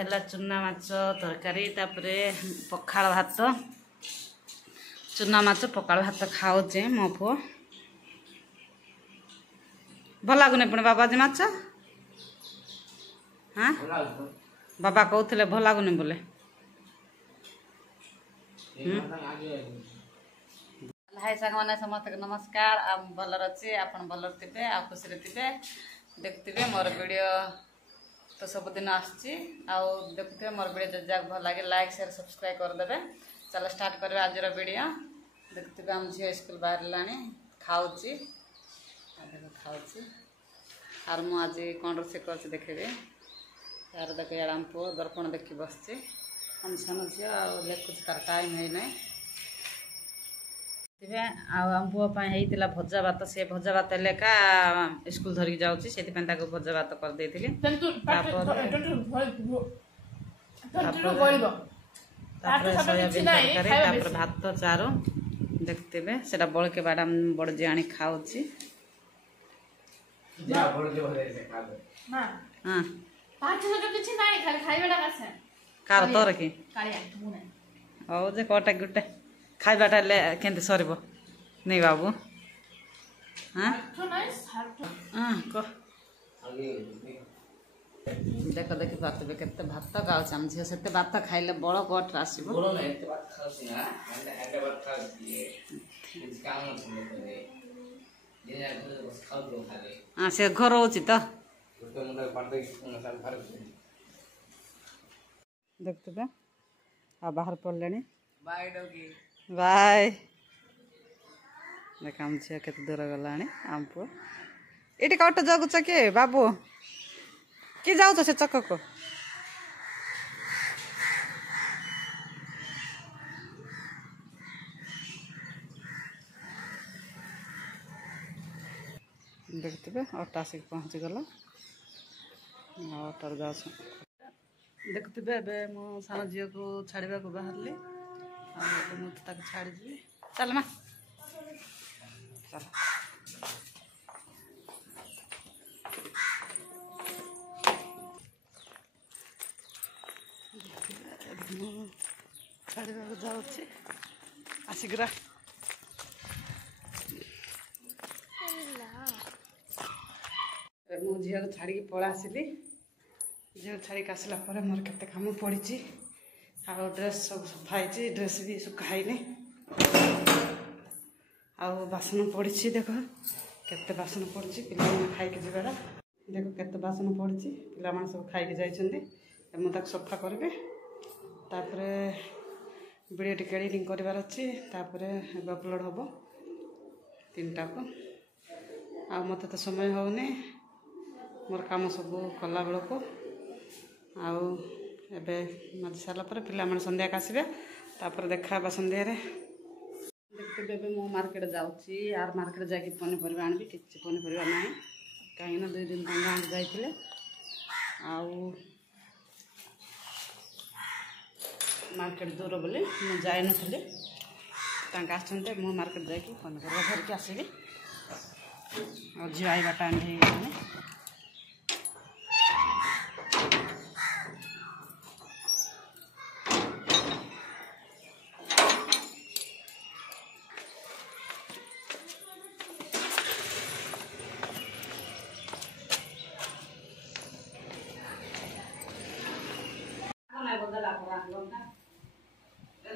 है चुना माछ तरकारी पखाड़ भात चुना माछ पखाड़ भात खाऊचे मो पु भल लगुनि पुणी बाबाजी माछ हाँ बाबा कहते भल लगुनि बोले हाय सांग मैंने समस्त नमस्कार भल अच्छे आप भल थे आ खुशी थे देखते मोर वीडियो तो सबुदिन देखते मोर वीडियो जब भल लगे लाइक शेयर सब्सक्राइब करदे। चलो स्टार्ट करवा आज वीडियो देखते आम झील स्कूल बाहर खाऊँगी खाऊँगी आर मु आज कौन रोसे कर देखेबी यार देख यार आम पु दर्पण देखी बसची आम सान झी लेखुच तार टाइम है ना आम पुआई भजा भात सी भजा भात का स्कूल धरिकी जाऊँगी से भजा भात कर सोयाबीन तरकारी भात चारू देखते से बड़ के बाड़ा बड़ जी आनी खाऊँगी कार तोर कि हौ जे कटा गुटे खाइबाटा केंति सरब नहीं बाबू हाँ देख देख पार्थे केते भात खाऊँ आम झील से भात खाइले बड़ गट आसब हाँ से घर रोचे तो देखते आ बाहर पड़े बाय देख आम झील के दूर गला आम पु ये कट जगुच कि बाबू कि जाऊ से चक को देखते अटा आसिक पहुँची गला अटार जा देखते मो सान झील को छाड़ा को बाहर मुझे छाड़ी चल मा चल छाड़ा जाऊँगी आसिकरा मु झील को छाड़ी पड़ा आसली झील छाड़ी आसला मोर केते काम पड़ी आ ड्रेस सब सफाई ड्रेस भी सुखाइनी आ बासन पड़ी देख केते बासन पड़ी पिला खाई जावा देख केते बासन पड़ी पिला सब खाई जाइए मुझे सफा करी तापर वीडियो टी एडिटिंग करार अच्छी अपलोड हम 3टा को आ मत तो समय होनी मोर काम सब कला बेलू आबे मज सारापर पिला संध्या आसबे तापर देखा संध्या देखते मो मार्केट जाऊँगी यार मार्केट जाकि पनीपरिया आनी किसी पनीपरिया ना कहीं 2 दिन गाँव जाइए मार्केट दूर बोली मुझे जाए नी आसते मो मार्केट जाकि पनीपरिया धरिकी आसबि झी आईबा टाइम हो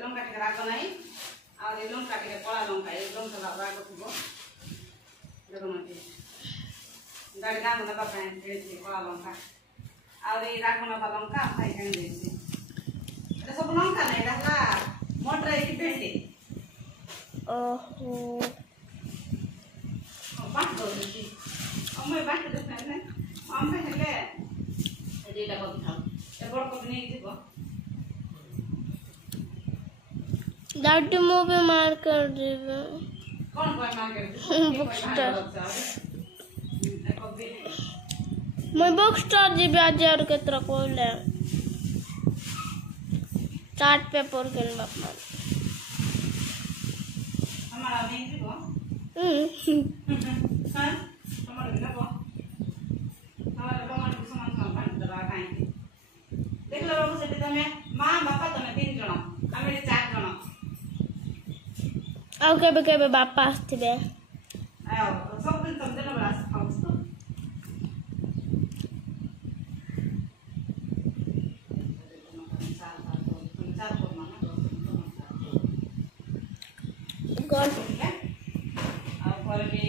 लंका टे राग ना लंका टे कला लंका लंका राग थी देख गाड़ी गाँव नापी कला लंका राग ना लंका भाई किणी सब लंका ना यहाँ मटर कि भेंडी बांट दौड़ी मुझे बांट देते आम हेले दुईटा कपी खाऊ बड़ कपी नहीं दादी मो भी मार्केट जीवे कौन कोई मार्केट बुक स्टोर मैं बुक स्टोर जीवे आज और केतरा कोले चार्ट पेपर के बाप मान हमारा नहीं जीवो हां हमारा बिना को हमारा सामान काम कर दवा काई देख लो तमे माँ बापा तमे 3 जण आमे 4 जण ଆଉ କେବେ କେବେ ବାପା ଆସିଥିବେ आयो सब दिन तम दिन बड़ा खाउस तो ଗଲ ଆଉ ପରେ ବି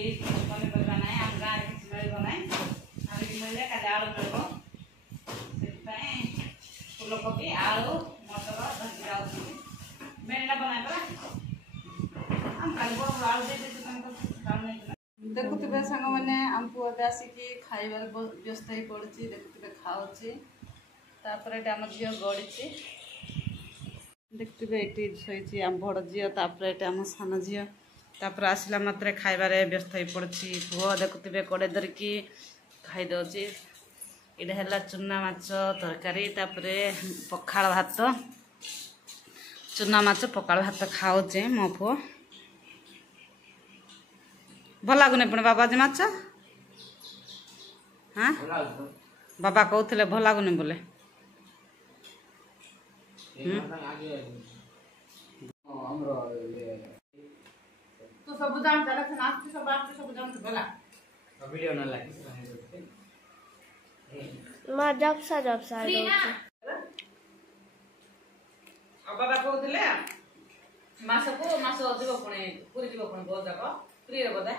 ପନିପରିବା ନାହିଁ ଆମ ଗାଁରେ କିଛି ମିଳିବ ନାହିଁ ଆମେ ବି ମିଳିଲେ କାଲି ଆଳୁ ମିଳିବ ସେଥିପାଇଁ ଫୁଲକୋବି ଆଳୁ ମଟର ଧରିକି ଯାଉଛନ୍ତି ମେନଟା ବନାଇ ପରା ଆମ କାଲି ବଡ଼ ଆଳୁ ଦେଇଦେଇଛୁ ତମେ ଦେଖୁଥିବେ ସାଙ୍ଗମାନେ ଆମ ପୁଅ ଏବେ ଆସିକି ଖାଇବାରେ ବ୍ୟସ୍ତ ହେଇ ପଡ଼ୁଛି ଦେଖୁଥିବେ ଖାଉଛି ତାପରେ ଏଠି ଆମ ଝିଅ ଗଡ଼ିଛି ଦେଖୁଥିବେ ଏଠି ଶୋଇଛି ଆମ ବଡ଼ ଝିଅ ତାପରେ ଏଠି ଆମ ସାନ ଝିଅ ତାପରେ ଆସିଲା ମାତ୍ରେ ଖାଇବାରେ ବ୍ୟସ୍ତ ହେଇ ପଡ଼ୁଛି ପୁଅ ଦେଖୁଥିବେ କଡ଼େଇ ଧରିକି ଖାଇଦେଉଛି ଏଇଟା ହେଲା ଚୁନା ମାଛ ତରକାରୀ ତାପରେ ପଖାଳ ଭାତ ଚୁନା ମାଛ ପଖାଳ ଭାତ ଖାଉଛି ମୋ ପୁଅ ଭଲ ଲାଗୁନି ପୁଣି ବାବା ଆଜି ମାଛ ହଁ ବାବା କହୁଥିଲେ ଭଲ ଲାଗୁନି ବୋଲେ ତୁ ସବୁ ଜାଣିଛ ଆସୁଛି ସବୁ ଆସୁଛି ସବୁ ଜାଣିଛୁ ଗଲା वीडियो ना लाइक ମା ଜବସା ଜବସା ଆଉ ବାବା କହୁଥିଲେ ମାସକୁ ମାସ ଅଧିକ ପୁଣି ପୁରୀ ଯିବ ପୁଣି ବହୁତ ଯାକ ଫ୍ରିରେ ବୋଧେ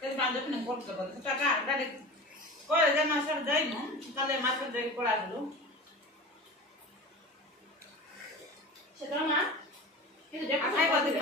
ସେଥିପାଇଁ ଦେଖୁନି କରୁଥିଲେ ବୋଧେ ସେଟା ଗାଡ଼ି କଲେ ଯେ ମାସରେ ଯାଇନୁ କାଲି ମାସରେ ଯାଇକି ପଳା ଆସିଲୁ ସେଟା ମା ଖାଇବା ଦେଖ